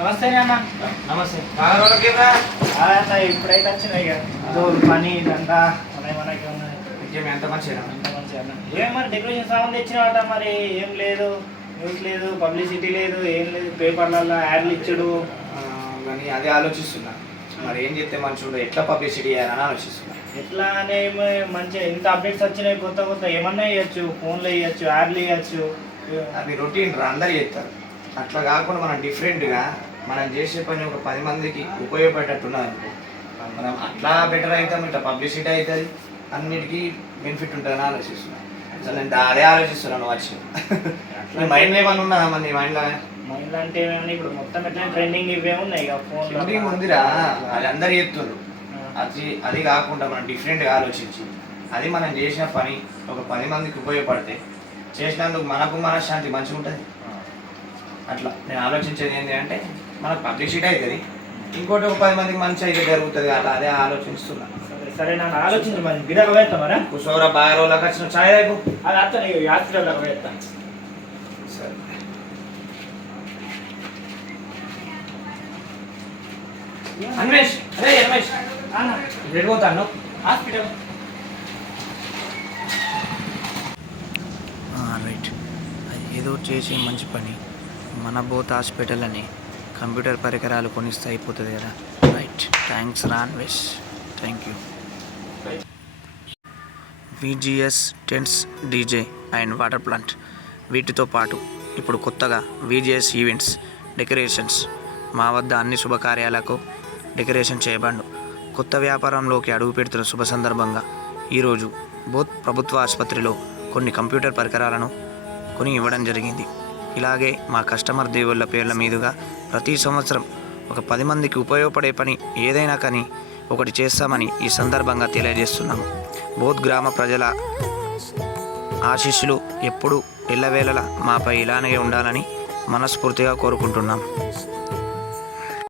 నమస్తే అన్న. నమస్తే. అన్న ఇప్పుడైతే వచ్చినాయి ఇక పని ఇదంతా మనకి ఉన్నాయి. ఎంత మంచిగా అంత మంచిగా అన్న. ఏం మరి డెకరేషన్ సామాన్ తెచ్చినావట, మరి ఏం లేదు, న్యూస్ లేదు, పబ్లిసిటీ లేదు, ఏం లేదు, పేపర్లలో యాడ్లు ఇచ్చాడు. కానీ అదే ఆలోచిస్తున్నా, మరి ఏం చెప్తే మంచిగా ఎట్లా పబ్లిసిటీ చేయాలని ఆలోచిస్తున్నా. ఎట్లా అనే మంచిగా ఇంత అప్డేట్స్ వచ్చినాయి, కొత్త కొత్త ఏమన్నా వేయచ్చు, ఫోన్లో వేయచ్చు, యాడ్లు వేయచ్చు. అది రొటీన్ అందరు చేస్తారు. అట్లా కాకుండా మనం డిఫరెంట్గా మనం చేసే పని ఒక 10 మందికి ఉపయోగపడేటట్టున్నది అనుకో, మనం అట్లా బెటర్ అవుతాం, ఇట్లా పబ్లిసిటీ అవుతుంది, అన్నిటికీ బెనిఫిట్ ఉంటుందని ఆలోచిస్తున్నాను. అసలు నేను అదే ఆలోచిస్తున్నాను. వచ్చి నీ మైండ్లో ఏమన్నా ఉన్నదా? మన నీ మైండ్లో అంటే ఏమైనా ఇప్పుడు మొత్తం ఎట్లా ట్రెండింగ్ ఇవే ఉన్నాయి ఇక ఫోన్ ట్రెండింగ్ ఉందిరా, అది అందరు చెప్తున్నారు. అది కాకుండా మనం డిఫరెంట్గా ఆలోచించి అది మనం చేసిన పని ఒక 10 మందికి ఉపయోగపడితే చేసినందుకు మనకు మనశ్శాంతి మంచిగా ఉంటుంది. అట్లా నేను ఆలోచించేది ఏంటి అంటే మనకు పబ్లిసిటీ అవుతుంది, ఇంకోటి ఒక 10 మందికి మంచి అయితే జరుగుతుంది. అలా అదే ఆలోచిస్తున్నాను. సరే నన్ను ఆలోచించి మరి గిడక వేస్తాం మరా కుసోరా బాగా రోజులకు వచ్చిన ఛాయ్ రేపు అది అర్థం యాత్రలకు వేస్తాను. సరే అన్వేష్, అరే రమేష్ రేపు పోతాను హాస్పిటల్. రైట్, ఏదో చేసే మంచి పని మన బోత్ హాస్పిటల్ అని కంప్యూటర్ పరికరాలు కొనిస్తే అయిపోతుంది కదా. Right, thanks Ranvesh, thank you. VGS tents, DJ and water plant, వీటితో పాటు ఇప్పుడు కొత్తగా విజిఎస్ ఈవెంట్స్ డెకరేషన్స్ మా వద్ద అన్ని శుభకార్యాలకు డెకరేషన్ చేయబడు. కొత్త వ్యాపారంలోకి అడుగు పెడుతున్న శుభ సందర్భంగా ఈరోజు బోత్ ప్రభుత్వ ఆసుపత్రిలో కొన్ని కంప్యూటర్ పరికరాలను కొని ఇవ్వడం జరిగింది. ఇలాగే మా కస్టమర్ దేవుళ్ళ పేర్ల మీదుగా ప్రతి సంవత్సరం ఒక 10 మందికి ఉపయోగపడే పని ఏదైనా కానీ ఒకటి చేస్తామని ఈ సందర్భంగా తెలియజేస్తున్నాము. బోత్ గ్రామ ప్రజల ఆశీస్సులు ఎప్పుడూ ఎల్లవేళలా మాపై ఇలానే ఉండాలని మనస్ఫూర్తిగా కోరుకుంటున్నాం.